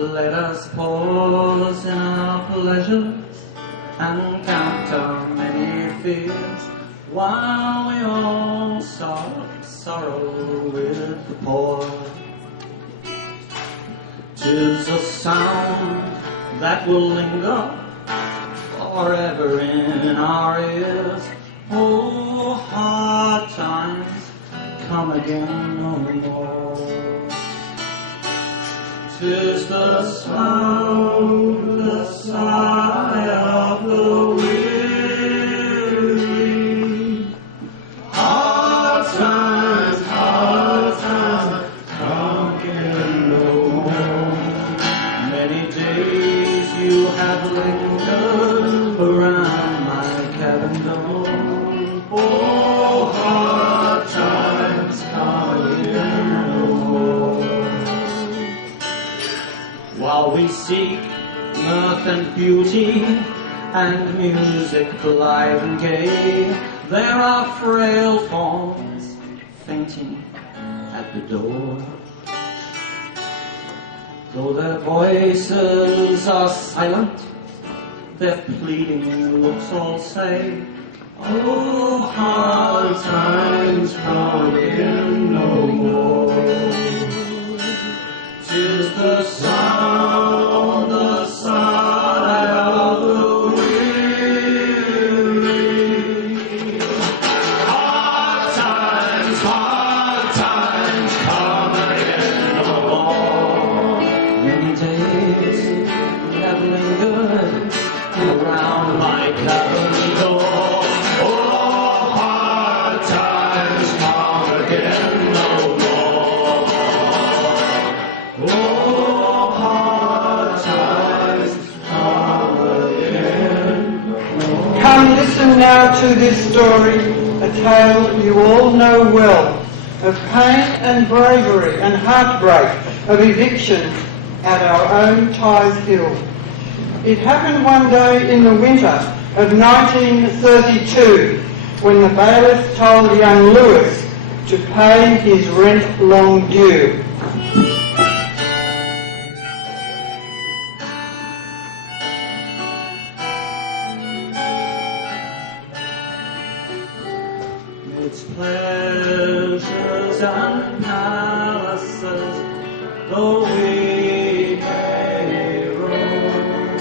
Let us pause in our pleasures and count our many fears, while we all sorrow with the poor. 'Tis a sound that will linger forever in our ears. Oh, hard times come again no more. 'Tis the sound, the sigh of the weary. Hard times come again no more. Many days you have lingered around my cabin door. Oh, hard times come again no more. While we seek mirth and beauty and music blithe and gay, there are frail forms fainting at the door. Though their voices are silent, their pleading looks all say, oh, hard times come again no more. 'Tis the sound, the sigh of the weary. Hard times come again no more. Many days have lingered around my cabin door. Oh, hard times come again no more. Oh, hard times come again no more. Come, listen now to this story, a tale you all know well, of pain and bravery and heartbreak, of eviction at our own Tighes Hill. It happened one day in the winter of 1932 when the bailiff told young Lewis to pay his rent long due. Its pleasures and palaces, though we may roam,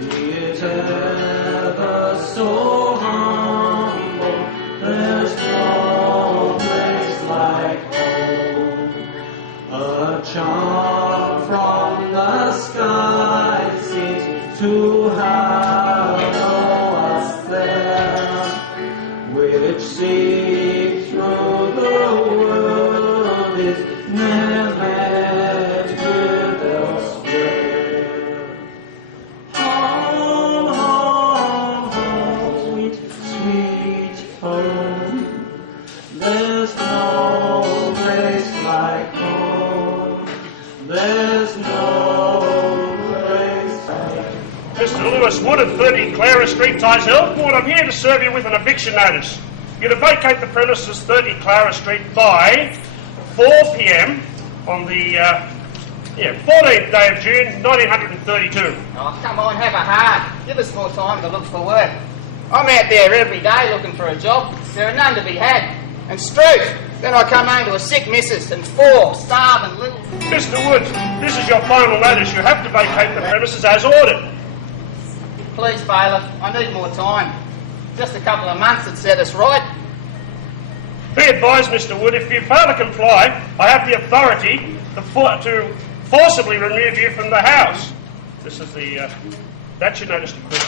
be it ever so humble, there's no place like home. A charm from the sky seems to hallow us there, which seeps through the world is never met with elsewhere. Home, home, home, sweet, sweet home. There's no place like home. There's no place like home. Mr. Lewis Wood at 30 Clara Street, Tighes Hill. Board, I'm here to serve you with an eviction notice. You're to vacate the premises 30 Clara Street by 4 p.m. on the 14th day of June 1932. Oh, come on, have a heart. Give us more time to look for work. I'm out there every day looking for a job. There are none to be had. And Struth, then I come home to a sick missus and 4 starving little... Mr. Wood, this is your final notice. You have to vacate the premises as ordered. Please, bailiff, I need more time. Just a couple of months would set us right. Be advised, Mr. Wood, if you fail to comply, I have the authority to forcibly remove you from the house. This is that's your notice to quit.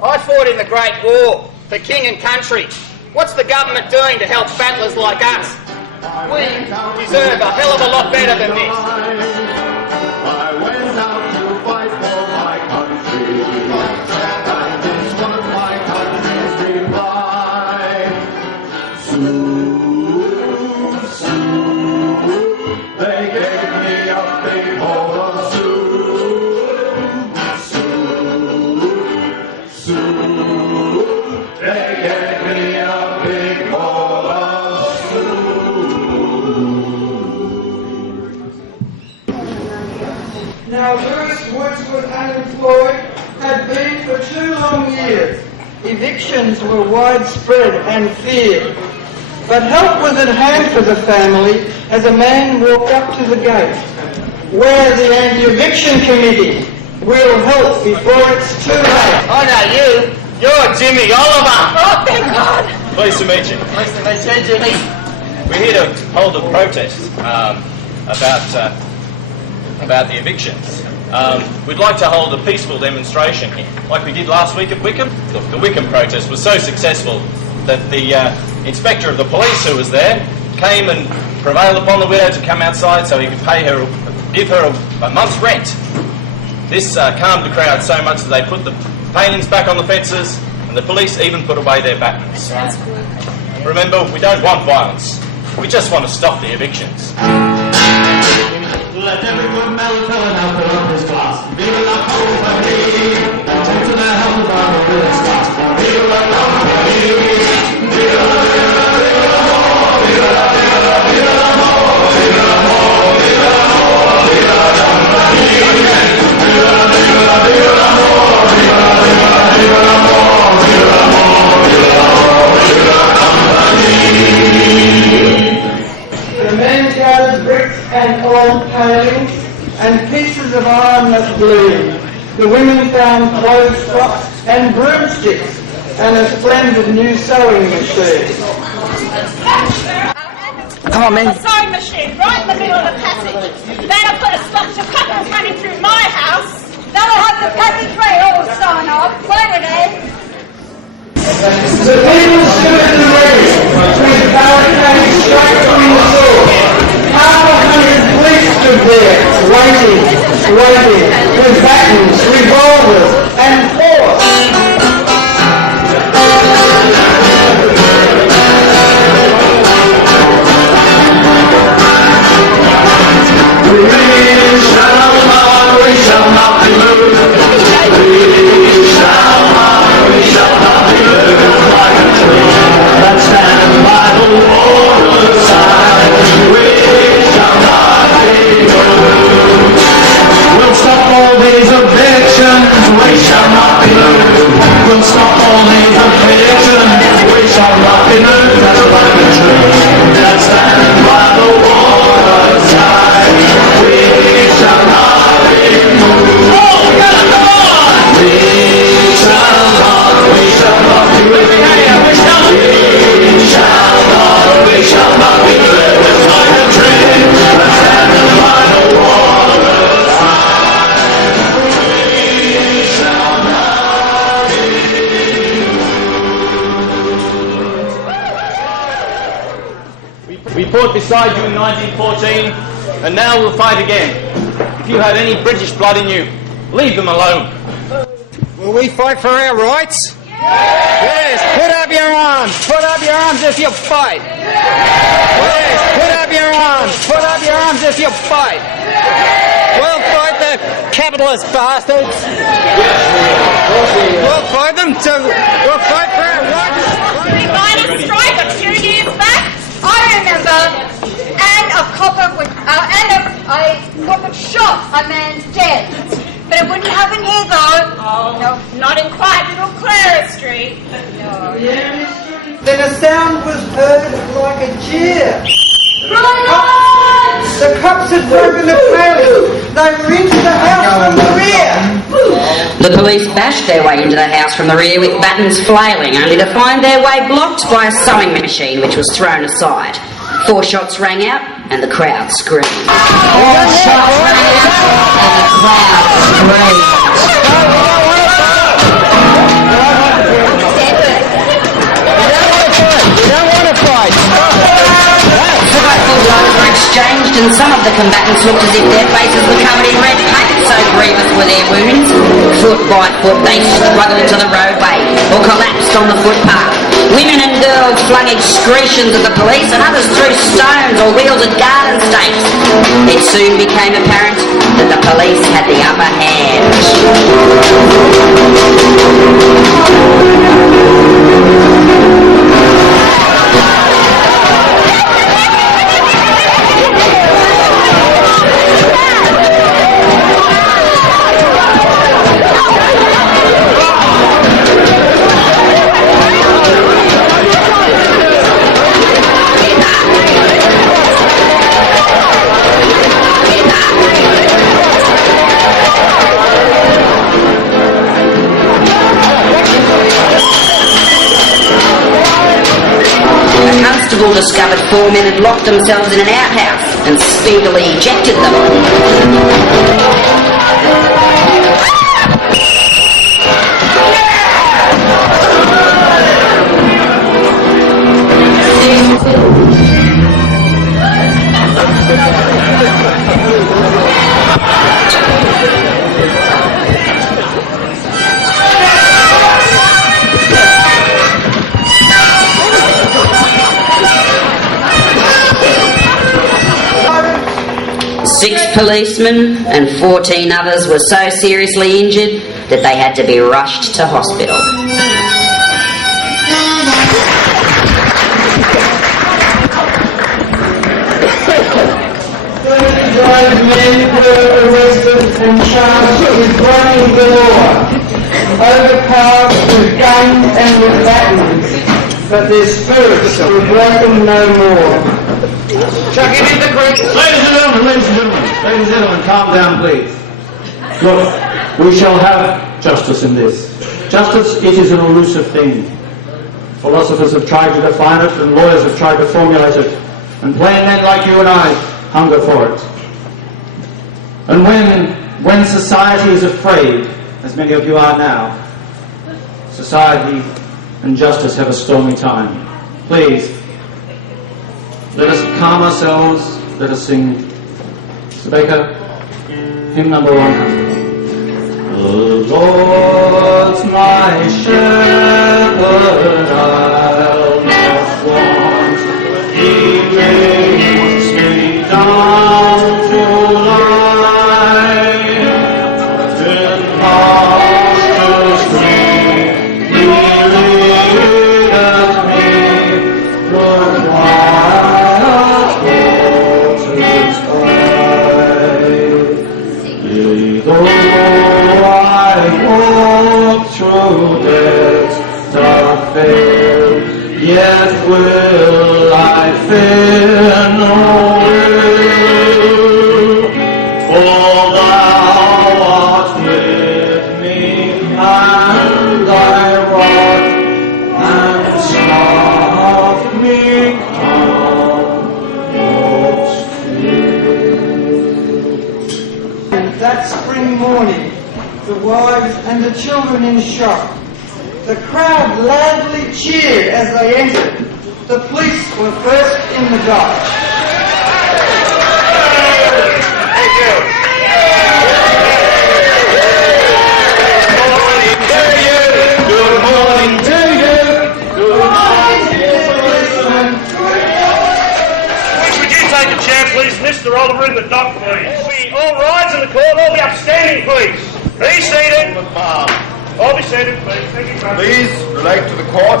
I fought in the Great War for king and country. What's the government doing to help battlers like us? We deserve a hell of a lot better than this. I went out to fight for my country, and this was my country's reply. Soup, soup, they gave me a big bowl of soup. Soup, soup, they gave me a big bowl of soup. while Lewis Woods was unemployed had been for 2 long years. Evictions were widespread and feared. But help was at hand for the family as a man walked up to the gate. Where the anti-eviction committee will help before it's too late. I know you. You're Jimmy Oliver. Oh, thank God. Pleased to meet you. Nice to meet you, Jimmy. We're here to hold a protest about the evictions. We'd like to hold a peaceful demonstration here, like we did last week at Wickham. Look, the Wickham protest was so successful that the inspector of the police who was there came and prevailed upon the widow to come outside so he could give her a month's rent. This calmed the crowd so much that they put the palings back on the fences and the police even put away their batons. Remember, we don't want violence. We just want to stop the evictions. Let every good melatonin now put up his glass. Viva la compagnie, and take to their help on the village class. Viva la compagnie, viva la, viva la, viva la, viva la, viva la, viva la, viva la, viva la, viva la compagnie, viva la, viva la, viva la, viva la, viva la, viva la, viva la, viva la compagnie. The men gathered bricks and old palings and pieces of iron that gleamed. The women found clothes props and broomsticks and a splendid new sewing machine. Oh, man. A sewing machine right in the middle of the passage. That'll put a stop to couples running through my house. That'll have the passageway all sewn off, won't it? The people stood in the race between the barricades straight from the door. 100 police stood there, waiting, with batons, revolvers, and force. We shall not be moved. We shall not be moved like a tree that stands by the waterside. We shall not be moved. We'll stop all these evictions. We shall not be moved. We'll stop all these evictions. We shall not be moved. That's like a tree that stands by the waterside. We shall not be moved. Oh, we gotta go on! We shall not be moved. We shall not be moved. It's like a tree that's standing by the waterside. We shall not be moved. We fought beside you in 1914, and now we'll fight again. If you have any British blood in you, leave them alone. Will we fight for our rights? Yes, put up your arms. Put up your arms if you fight. Yes, put up your arms. Put up your arms if you fight. We'll fight the capitalist bastards. We'll fight them too. We'll fight for our rights. The miners' strike a few years back, I remember, and a copper shot a man's dead. But it wouldn't happen here, though. Oh. No, not in quiet little Clara Street. No. Then a sound was heard like a jeer. Riots! The cops had broken the paling. They were into the house from the rear. The police bashed their way into the house from the rear with batons flailing, only to find their way blocked by a sewing machine which was thrown aside. 4 shots rang out and the crowd screamed. 4 shots rang out and the crowd screamed. We don't want to fight. Frightful blows were exchanged and some of the combatants looked as if their faces were covered in red paint, so grievous were their wounds. Foot by foot they struggled to the roadway or collapsed on the footpath. Women and girls flung excretions at the police and others threw stones or wielded garden stakes. It soon became apparent that the police had the upper hand. 4 men had locked themselves in an outhouse and speedily ejected them. Six policemen and 14 others were so seriously injured that they had to be rushed to hospital. Those men were arrested and charged with running the law, overpowered with guns and with batons, but their spirits were broken no more. Chuck him in the creek. Ladies and gentlemen, calm down, please. Look, we shall have justice in this. Justice, it is an elusive thing. Philosophers have tried to define it, and lawyers have tried to formulate it, and plain men like you and I hunger for it. And when society is afraid, as many of you are now, society and justice have a stormy time. Please, let us calm ourselves, let us sing. Mr. Baker, hymn number 100. The Lord's my shepherd, I'll not want. He brings me down to lie in pastures green. He leadeth me through quiet waters by. Though I walk through death's dark vale, yet will I fear no ill, for thou art with me, and thy rod and staff me comfort. That spring morning, the wives and the children in shock. The crowd loudly cheered as they entered. The police were first in the dock. Thank you. Good morning to you. Good morning to you. Would you take a chair, please, Mr. Oliver, in the dock, please? We all rise in the court, all be upstanding, please. Be seated. All be seated, please. Thank you, Frank. Please relate to the court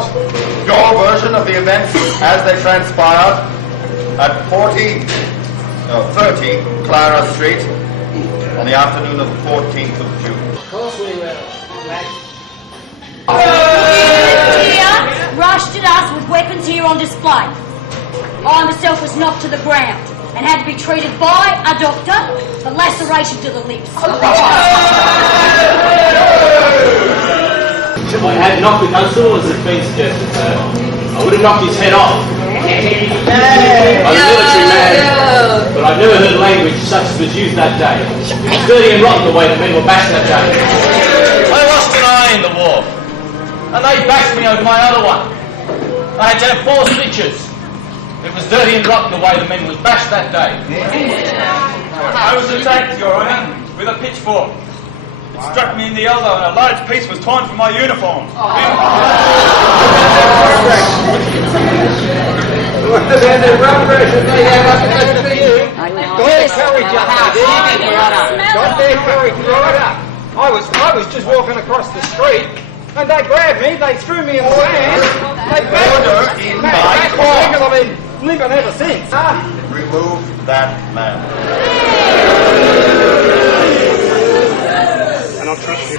your version of the events as they transpired at 30 Clara Street on the afternoon of the 14th of June. Of course we will. Here, rushed at us with weapons here on display. I myself was knocked to the ground and had to be treated by a doctor for laceration to the lips. If I had knocked the constable, as has been suggested, I would have knocked his head off. I'm a military man, but I've never heard language such as was used that day. It was dirty and rotten the way the men were bashed that day. I lost an eye in the war, and they bashed me over my other one. I had to have 4 stitches. It was dirty and rotten the way the men was bashed that day. I was attacked, Your Honour, with a pitchfork. It struck me in the elbow and a large piece was torn from my uniform. I was just walking across the street and they grabbed me, they threw me in the sand, they grabbed me. I've been limping ever since. Remove that man. And I'll trust you.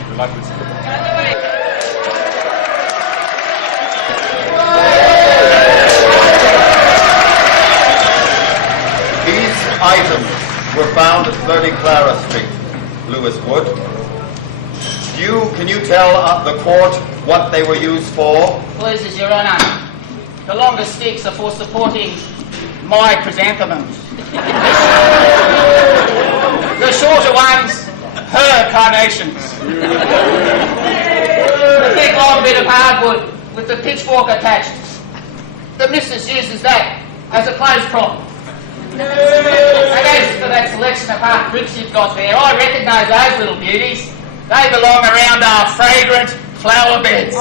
These items were found at 30 Clara Street, Lewiswood. Can you tell the court what they were used for? Please, Your Honour, the longer sticks are for supporting my chrysanthemums. The shorter ones, her carnations. The big long bit of hardwood with the pitchfork attached. The missus uses that as a clothes prop. And as for that selection of half bricks you've got there, I recognise those little beauties. They belong around our fragrant flower beds.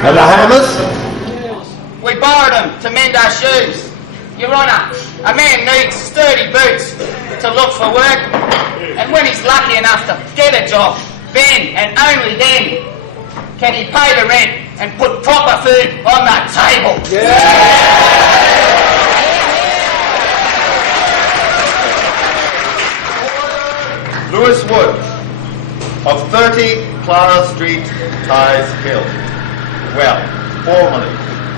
And the hammers? We borrowed them to mend our shoes. Your Honour, a man needs sturdy boots to look for work, and when he's lucky enough to get a job, then and only then can he pay the rent and put proper food on the table. Lewis Wood of 30 Clara Street, Tighes Hill. Well, formerly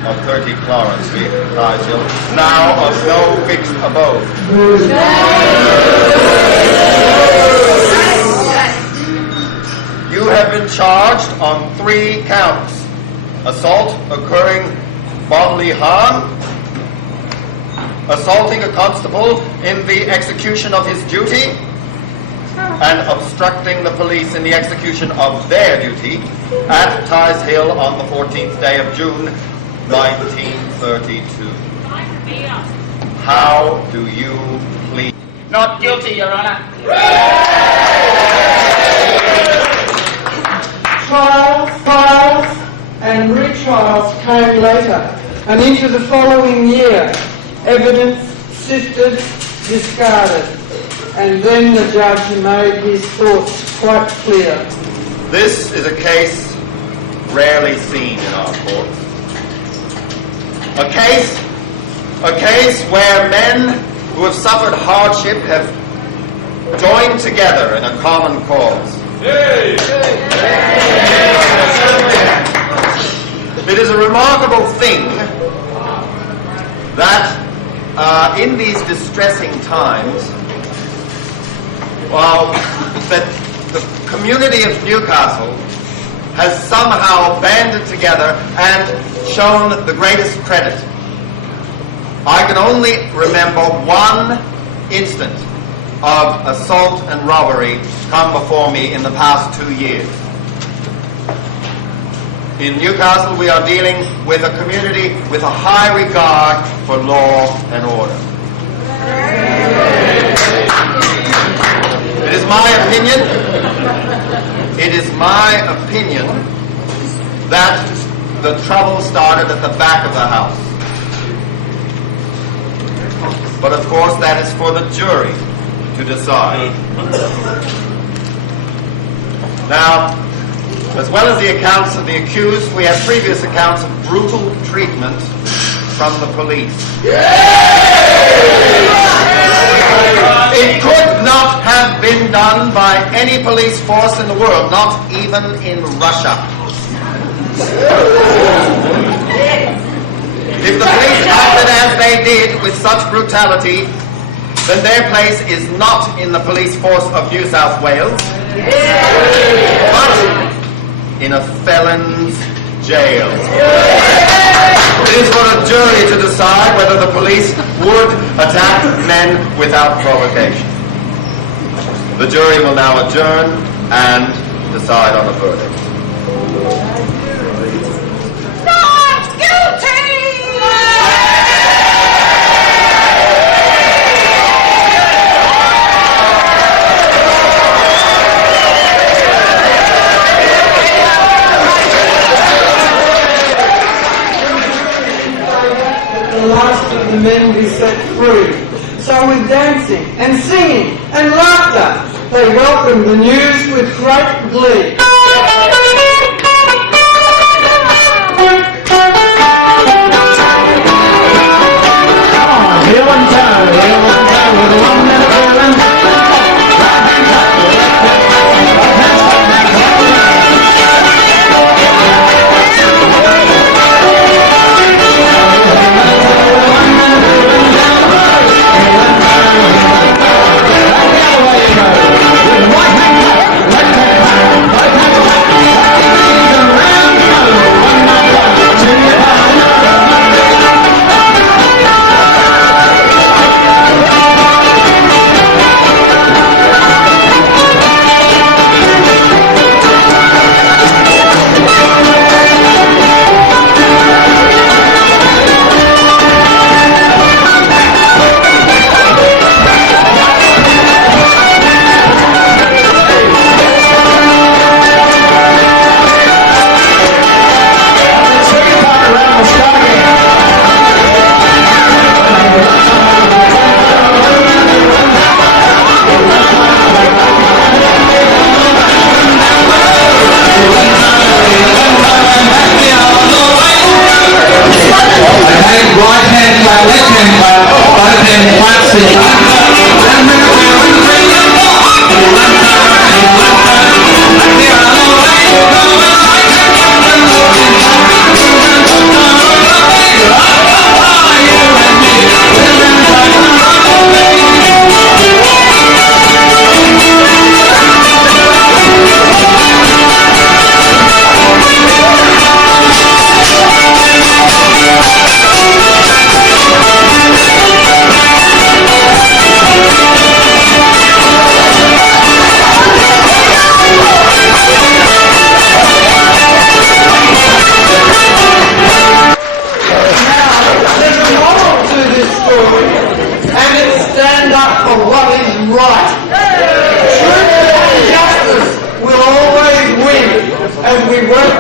of 30 Clara Street, Tighes Hill, now of no fixed abode. You have been charged on 3 counts: assault occurring bodily harm, assaulting a constable in the execution of his duty, and obstructing the police in the execution of their duty at Tighes Hill on the 14th day of June, 1932. How do you plead? Not guilty, Your Honour. Trials and retrials came later, and into the following year, evidence sifted, discarded, and then the judge made his thoughts quite clear. This is a case rarely seen in our courts. A case where men who have suffered hardship have joined together in a common cause. It is a remarkable thing that in these distressing times, that the community of Newcastle has somehow banded together and shown the greatest credit. I can only remember one instant of assault and robbery come before me in the past 2 years. In Newcastle, we are dealing with a community with a high regard for law and order. It is my opinion that the trouble started at the back of the house. But of course that is for the jury to decide. Now, as well as the accounts of the accused, we have previous accounts of brutal treatment from the police. It could not have been done by any police force in the world, not even in Russia. If the police acted as they did with such brutality, then their place is not in the police force of New South Wales, but in a felon's jail. It is for a jury to decide whether the police would attack men without provocation. The jury will now adjourn and decide on a verdict. Not guilty! The last of the men be set free. So with dancing and singing and laughter, they welcomed the news with great glee. Hill and town with one minute of right hand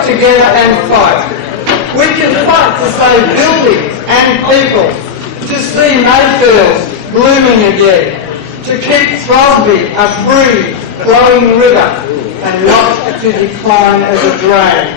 together and fight. We can fight to save buildings and people, to see Mayfields blooming again, to keep Throsby a free, flowing river, and not to decline as a drain.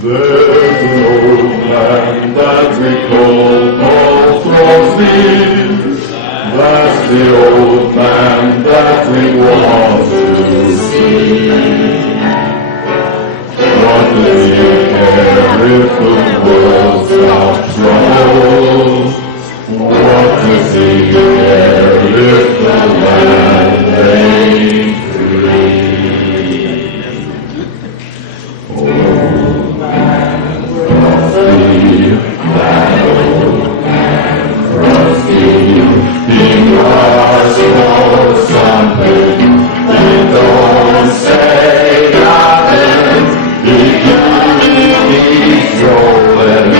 There's an old man that we call Paul Throsby. That's the old man that we want to see. What does he care if the world stops trouble? What does he care if the land ain't free? He was for something, he don't say nothing, he keeps rolling,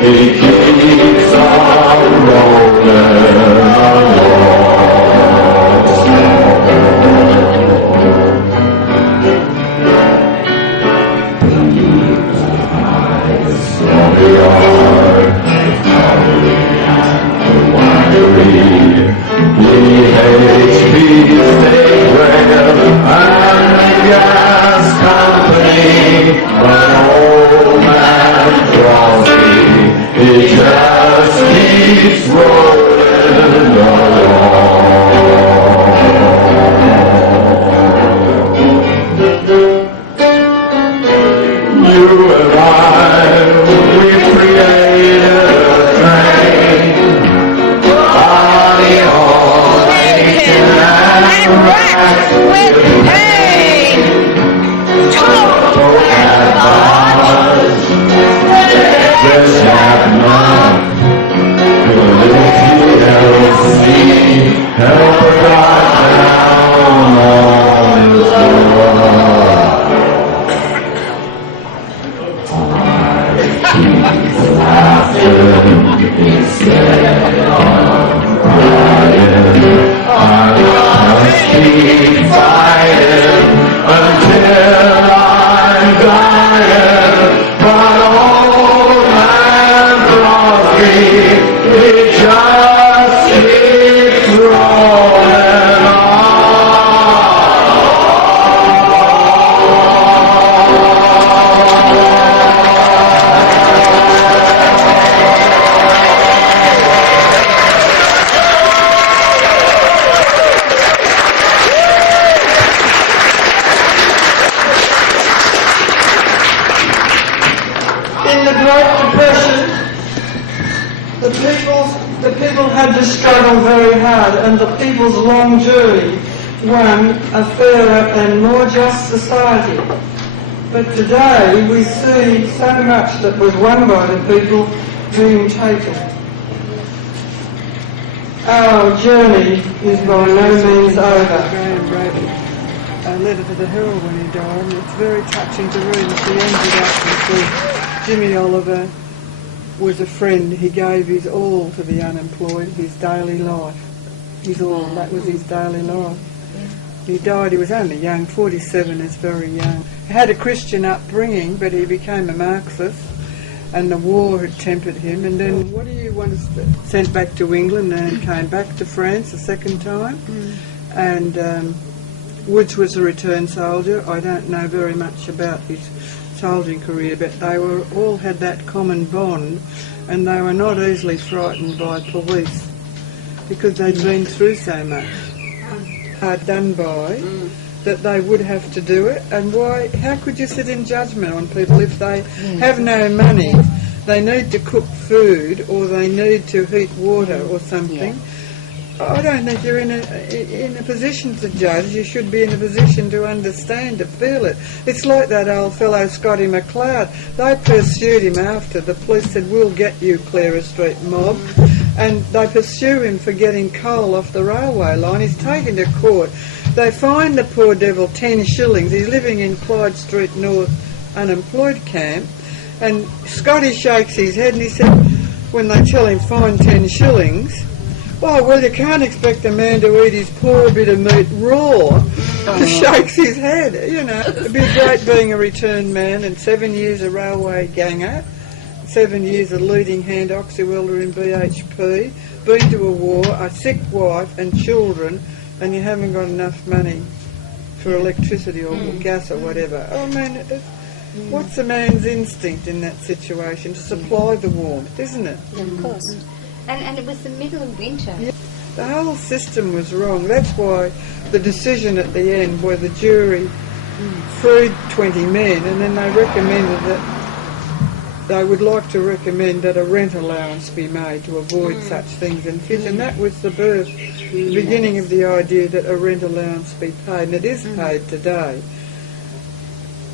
he keeps on rolling along. Stormy yard, BHP State Rail and the gas company, but old man Throsby, he just keeps rolling along. You and I, we created a train. With pain, just happened to a little TLC, help her down on his door. I keep laughing instead of crying. Keep fighting until I'm dying, but old man Throsby, he just keeps rolling on. In the Great Depression, the people had to struggle very hard, and the people's long journey won a fairer and more just society. But today we see so much that was won by the people being taken. Our journey is by no means over. Graham wrote a letter to the Herald when he died, and it's very touching to read. At the end of that, Jimmy Oliver was a friend. He gave his all to the unemployed, his daily life. His all, that was his daily life. He died, he was only young, 47 is very young. He had a Christian upbringing, but he became a Marxist, and the war had tempered him. And then, what do you want to sent back to England and came back to France a second time? And Woods was a returned soldier. I don't know very much about his soldiering career, but they were all had that common bond, and they were not easily frightened by police because they'd been through so much. Hard done by, that they would have to do it. And why? How could you sit in judgment on people if they have no money, they need to cook food, or they need to heat water or something? I don't think you're in a position to judge. You should be in a position to understand, to feel it. It's like that old fellow Scotty McLeod. They pursued him after. The police said, "We'll get you, Clara Street mob." And they pursue him for getting coal off the railway line. He's taken to court. They fined the poor devil 10 shillings. He's living in Clyde Street North unemployed camp. And Scotty shakes his head and he said, when they tell him fine 10 shillings, "Oh, well, you can't expect a man to eat his poor bit of meat raw." He shakes his head, you know. It'd be great being a returned man, and 7 years a railway ganger, 7 years a leading hand oxy welder in BHP, been to a war, a sick wife and children, and you haven't got enough money for electricity or gas or whatever. I mean, what's a man's instinct in that situation? To supply the warmth, isn't it? Of course. And it was the middle of winter. Yeah. The whole system was wrong. That's why the decision at the end, where the jury freed 20 men, and then they recommended that they would like to recommend that a rent allowance be made to avoid such things in future. And that was the birth, the beginning of the idea that a rent allowance be paid, and it is paid today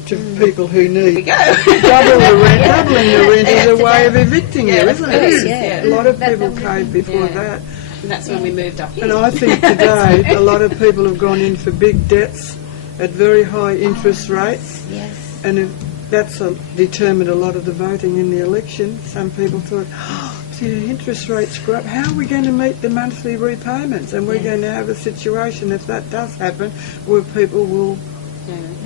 to people who need. Doubling the rent is a way of evicting you, isn't it? Yeah. A lot of people paid before that. And that's when we moved up here. And I think today a lot of people have gone in for big debts at very high interest rates. Yes. And that's determined a lot of the voting in the election. Some people thought, the interest rates go up, how are we going to meet the monthly repayments? And we're going to have a situation, if that does happen, where people will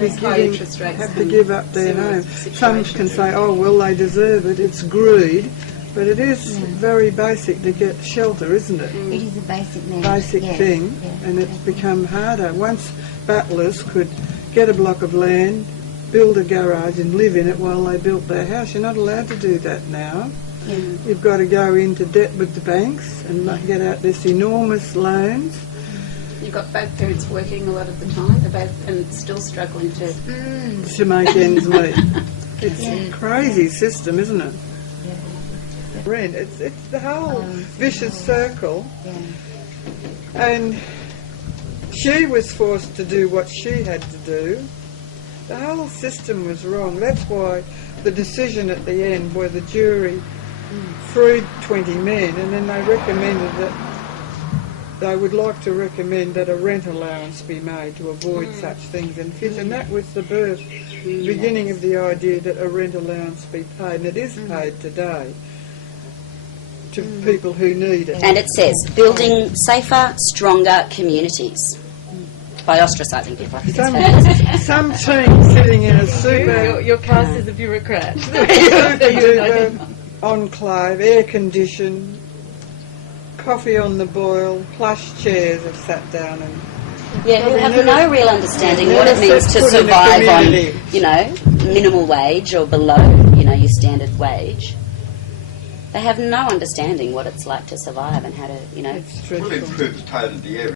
have to give up their home. Some can say, oh, well, they deserve it, it's greed. But it is very basic to get shelter, isn't it? It is a basic need. Basic thing, and it's become harder. Once battlers could get a block of land, build a garage and live in it while they built their house, you're not allowed to do that now. You've got to go into debt with the banks and get out this enormous loans. You've got both parents working a lot of the time, and still struggling to make ends meet. It's a crazy system, isn't it? Rent. It's the whole vicious circle. And she was forced to do what she had to do. The whole system was wrong. That's why the decision at the end, where the jury freed 20 men, and then they recommended that they would like to recommend that a rent allowance be made to avoid such things in future. And that was the birth, beginning of the idea that a rent allowance be paid, and it is paid today to people who need it. And it says, building safer, stronger communities by ostracising people. I think it's fantastic. Some team sitting in a super... Your cast is a bureaucrat. Enclave, air-conditioned, coffee on the boil, plush chairs have sat down and... who have no real understanding what it means to survive on, minimal wage or below, your standard wage. They have no understanding what it's like to survive and how to, It's will improve the tone of the area.